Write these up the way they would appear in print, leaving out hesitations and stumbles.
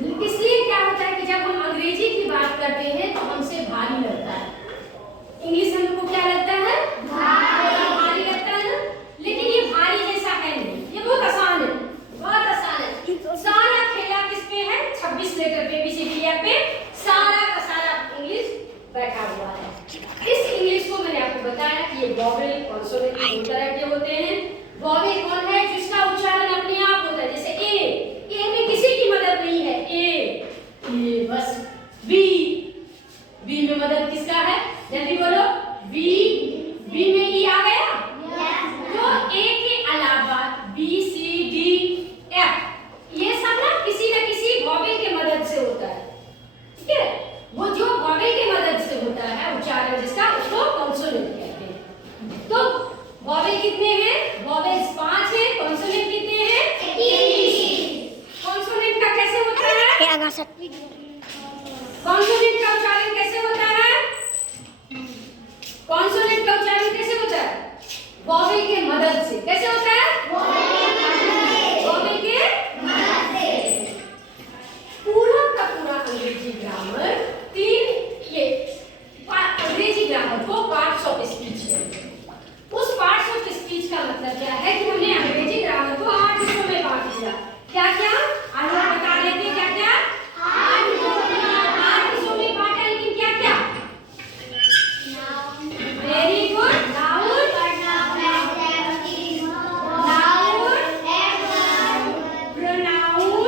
इसलिए क्या होता है कि जब हम अंग्रेजी की बात करते हैं तो हमसे भारी लगता है। इंग्लिश हमको क्या लगता है? भारी लगता है ना। लेकिन ये भारी जैसा है नहीं, ये बहुत आसान है, बहुत आसान है। सारा खेला किस पे है? 26 लेटर पे, ABCD पे सारा का सारा इंग्लिश बैठा हुआ है। इस इंग्लिश को मैंने आपको बताया कि ये वॉवेल कॉन्सोनेंट दो तरह के होते हैं। वॉवेल कौन है? जिसका उच्चारण अपने आप होता है, जैसे ए में किसी की मदद नहीं है, ए बस। बी में मदद किसका है? जल्दी बोलो। बी में ई आ गया। तो ए के अलावा B C D F ये सब ना किसी वॉवेल के मदद से होता है, ठीक है? वो जो वॉवेल के मदद से होता है उच्चारण जिसका, उसको कॉन्सोनेंट कहते हैं। तो वॉवेल कितने हैं? वॉवेल्स 5 है। कॉन्सोनेंट कितने हैं? 21। कॉन्सोनेंट का कैसे होता है? कॉन्सोनेंट का उच्चारण कैसे होता है? कॉन्सोनेंट का उच्चारण कैसे होता है? वॉवेल के मदद से। कैसे होता है? वॉवेल के मदद से। पूरा का पूरा अंग्रेजी ग्रामर अंग्रेजी ग्रामर को पार्ट्स ऑफ स्पीच है। उस पार्ट्स ऑफ स्पीच का मतलब क्या है कि हमने अंग्रेजी ग्रामर को 8 हिस्सों में बांट दिया। क्या क्या? आज हम बता देते हैं क्या क्या? 8 हिस्सों में बांटा। लेकिन क्या क्या? Very good. Noun, pronoun,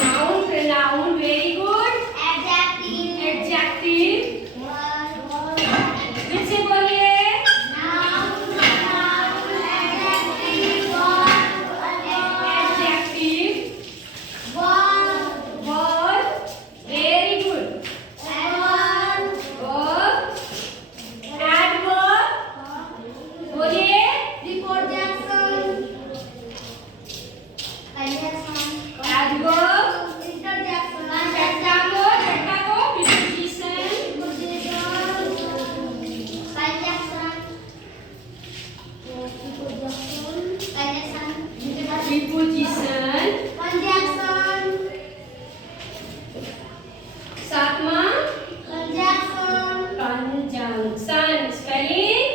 noun, pronoun, very good, adjective, फिर से बोलिए। Adjective, verb, very good, verb, adverb, बोलिए। एडवर्ब, छठा को प्रीपोजिशन, सातवां कंजंक्शन। स्पेलिंग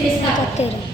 फिर इसका 71